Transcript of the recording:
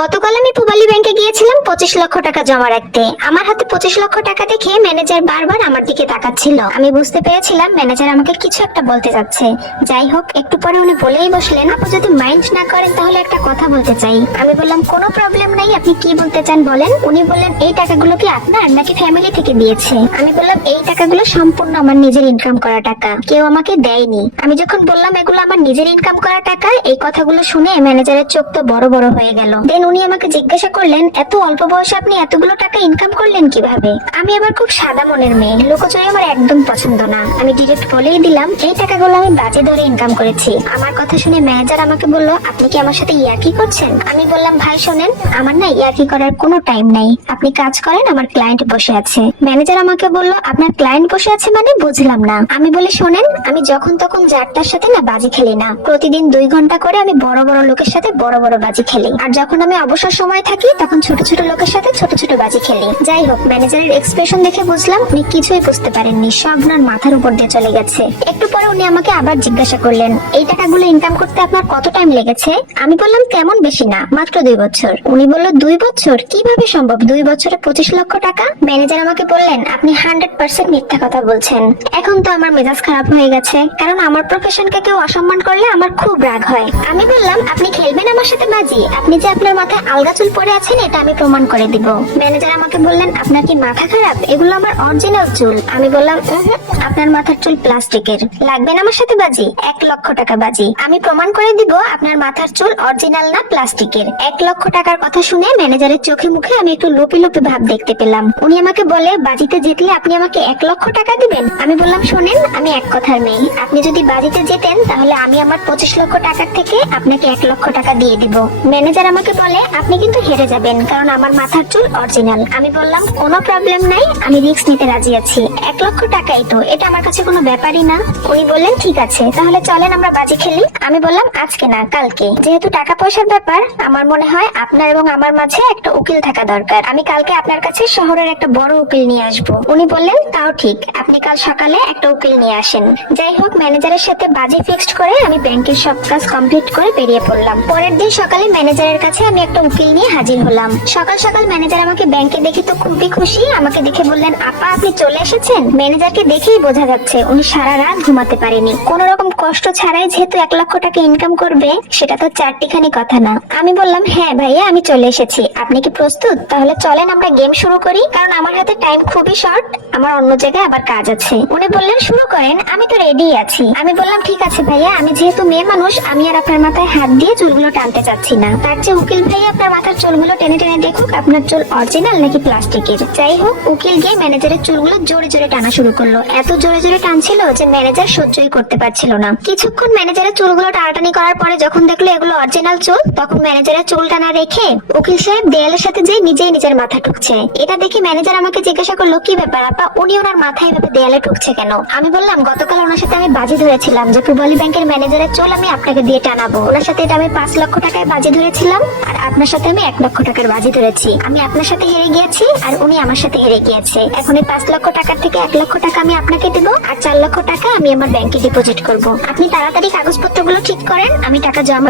গতকাল আমি পূবালী ব্যাংকে গিয়েছিলাম 25 লক্ষ টাকা জমা রাখতে। আমার হাতে 25 লক্ষ টাকা দেখে ম্যানেজার বারবার আমার দিকে তাকাচ্ছিল। আমি বুঝতে পেরেছিলাম ম্যানেজার আমাকে কিছু একটা বলতে যাচ্ছে। যাই হোক, একটু পরে উনি বলেই বসলেন, আপু যদি মাইন্ড না করেন তাহলে একটা কথা বলতে চাই। আমি বললাম কোনো প্রবলেম নাই, আপনি কি বলতে চান বলেন। উনি বললেন এই টাকাগুলো কি আপনার নাকি ফ্যামিলি থেকে দিয়েছে? আমি বললাম এই টাকাগুলো সম্পূর্ণ আমার নিজের ইনকাম করা টাকা, কেউ আমাকে দেয়নি। আমি যখন বললাম এগুলো আমার নিজের ইনকাম করা টাকা, এই কথাগুলো শুনে ম্যানেজারের চোখ তো বড় বড় হয়ে গেল। দেন উনি আমাকে জিজ্ঞাসা করলেন, এত অল্প বয়সে আপনি এতগুলো টাকা ইনকাম করলেন কিভাবে? আমি আবার খুব সাদা মনের মেয়ে, লোকচয় আমার একদম পছন্দ না। আমি ডিরেক্ট বলেই দিলাম এই টাকাগুলো আমি বাজে ধরে ইনকাম করেছি। আমার কথা শুনে ম্যানেজার আমাকে বলল, আপনি কি আমার সাথে ইয়ার্কি করছেন? আমি বললাম, ভাই শোনেন, আমার না ইয়ার্কি করার কোনো টাইম নাই, আপনি কাজ করেন, আমার ক্লায়েন্ট বসে আছে। ম্যানেজার আমাকে বলল, আপনার ক্লায়েন্ট বসে আছে মানে? বুঝলাম না। আমি বলি, শোনেন, আমি যখন তখন যারটার সাথে না বাজি খেলি না। প্রতিদিন 2 ঘন্টা করে আমি বড় বড় লোকের সাথে বড় বড় বাজি খেলি, আর যখন আমি অবসর সময় থাকি তখন ছোট ছোট লোকের সাথে ছোট ছোট বাজি খেলি। যাই হোক, ম্যানেজারের এক্সপ্রেশন দেখে বুঝলাম উনি কিছুই বুঝতে পারেননি, সব ওনার মাথার উপর দিয়ে চলে গেছে। একটু পরে উনি আমাকে আবার জিজ্ঞাসা করলেন, এই টাকাগুলো ইনকাম করতে আপনার কত টাইম লেগেছে? আমি বললাম, তেমন বেশি না, মাত্র 2 বছর। উনি বলল, 2 বছর কিভাবে সম্ভব? 2 বছরে 25 লক্ষ টাকা? ম্যানেজার আমাকে বললেন, আপনি 100% মিথ্যা কথা বলছেন। এখন তো আমার মেজাজ খারাপ হয়ে গেছে, কারণ আমার প্রফেশনকে কেউ অসম্মান করলে আমার খুব রাগ হয়। আমি বললাম, আপনি খেলবেন আমার সাথে বাজি? আপনি যে আপনার মাথায় আলগা চুল পরে আছেন এটা আমি প্রমাণ করে দিব। ম্যানেজার আমাকে বললেন, আপনার কি মাথা খারাপ? এগুলো আমার অরিজিনাল চুল। আমি বললাম, আপনার মাথার চুল প্লাস্টিকের, লাগবে না আমার সাথে বাজি? 1 লক্ষ টাকা বাজি, আমি প্রমাণ করে দিব আপনার মাথার চুল অরিজিনাল না প্লাস্টিকের। 1 লক্ষ টাকার কথা শুনে ম্যানেজারের চোখে মুখে আমি একটু লোপি লোপি ভাব দেখতে পেলাম। উনি আমাকে বলে, বাজিতে জিতলে আপনি আমাকে 1 লক্ষ টাকা দিবেন? আমি বললাম, শোনেন, আমি এক কথার মেয়ে, আপনি যদি বাজিতে জেতেন তাহলে আমি আমার 25 লক্ষ টাকার থেকে আপনাকে 1 লক্ষ টাকা দিয়ে দিব। ম্যানেজার আমাকে বলে, আপনি কিন্তু হেরে যাবেন, কারণ আমার মাথার চুল অরিজিনাল। আমি বললাম, কোনো প্রবলেম নাই, আমি রিস্ক নিতে রাজি আছি। 1 লক্ষ টাকাই তো, এটা আমার কাছে কোনো ব্যাপারই না। উনি বললেন, ঠিক আছে, তাহলে চলেন আমরা বাজি খেলি। আমি বললাম, আজকে না, কালকে। যেহেতু টাকা পয়সার ব্যাপার, আমার মনে হয় আপনার এবং আমার মাঝে একটা উকিল থাকা দরকার। আমি কালকে আপনার কাছে শহরের একটা বড় উকিল নিয়ে আসবো। উনি বললেন, তাও ঠিক, আপনি কাল সকালে একটা উকিল নিয়ে আসেন। যাই হোক, ম্যানেজারের সাথে বাজি ফিক্সড করে আমি ব্যাংকের সব কাজ কমপ্লিট করে বেরিয়ে পড়লাম। পরের দিন সকালে ম্যানেজারের কাছে আমি একটা উকিল নিয়ে হাজির হলাম। সকাল সকাল ম্যানেজার আমাকে ব্যাংকে দেখে তো খুবই খুশি। আমাকে দেখে বললেন, আপা আপনি চলে এসেছেন। ম্যানেজারকে দেখেই বোঝা যাচ্ছে উনি সারা রাত ঘুমাতে পারেনি। কোন রকম কষ্ট ছাড়াই যেহেতু 1 লক্ষ টাকা ইনকাম করবে, সেটা তো চারটিখানি কথা না। আমি বললাম, হ্যাঁ ভাইয়া, আমি চলে এসেছি। আপনি কি প্রস্তুত? তাহলে চলেন আমরা গেম শুরু করি, কারণ আমার হাতে টাইম খুবই শর্ট, আমার অন্য জায়গায় আবার কাজ আছে। উনি বললেন, শুরু করেন, আমি তো রেডি আছি। আমি বললাম, ঠিক আছে ভাইয়া, আমি যেহেতু মেয়ে মানুষ, আমি আর আপনার মাথায় হাত দিয়ে চুলগুলো টানতে চাচ্ছি না। তার চেয়ে উকিল ভাইয়া আপনার মাথার চুলগুলো টেনে টেনে দেখুক আপনার চুল অরিজিনাল নাকি প্লাস্টিকের। যাই হোক, উকিল গিয়ে ম্যানেজারের চুলগুলো জোরে জোরে টানা শুরু করলো। এত জোরে জোরে টানছিল যে ম্যানেজার সহ্যই করতে পারছিল না। কিছুক্ষণ ম্যানেজারের চুলগুলো টানাটানি করার পরে যখন দেখলো এগুলো অরিজিনাল চুল, তখন ম্যানেজারের চুল টানা রেখে উকিল সাহেব দেয়ালের সাথে যে নিজেই নিজের মাথা ঠুকছে। এটা দেখে ম্যানেজার আমাকে জিজ্ঞাসা করলো, কি ব্যাপার আপা, উনি ওনার মাথায় এভাবে দেয়ালে ঠুকছে কেন? আমি বললাম, গতকাল ওনার সাথে আমি বাজি ধরেছিলাম যে পূবালী ব্যাংকের ম্যানেজারের চুল আমি আপনাকে দিয়ে টানাবো। ওনার সাথে এটা আমি 5 লক্ষ টাকায় বাজি ধরেছিলাম, আর আপনার সাথে আমি 1 লক্ষ টাকার বাজি ধরেছি। আমি আপনার সাথে হেরে গিয়েছি আর উনি আমার সাথে হেরে গিয়েছে। এখন এই 5 লক্ষ টাকার থেকে 1 লক্ষ টাকা আমি আপনাকে দেব, আর 4 লক্ষ টাকা আমি আমার ব্যাংকে ডিপোজিট করব। আপনি তাড়াতাড়ি কাগজপত্রগুলো ঠিক করেন, আমি টাকা জমা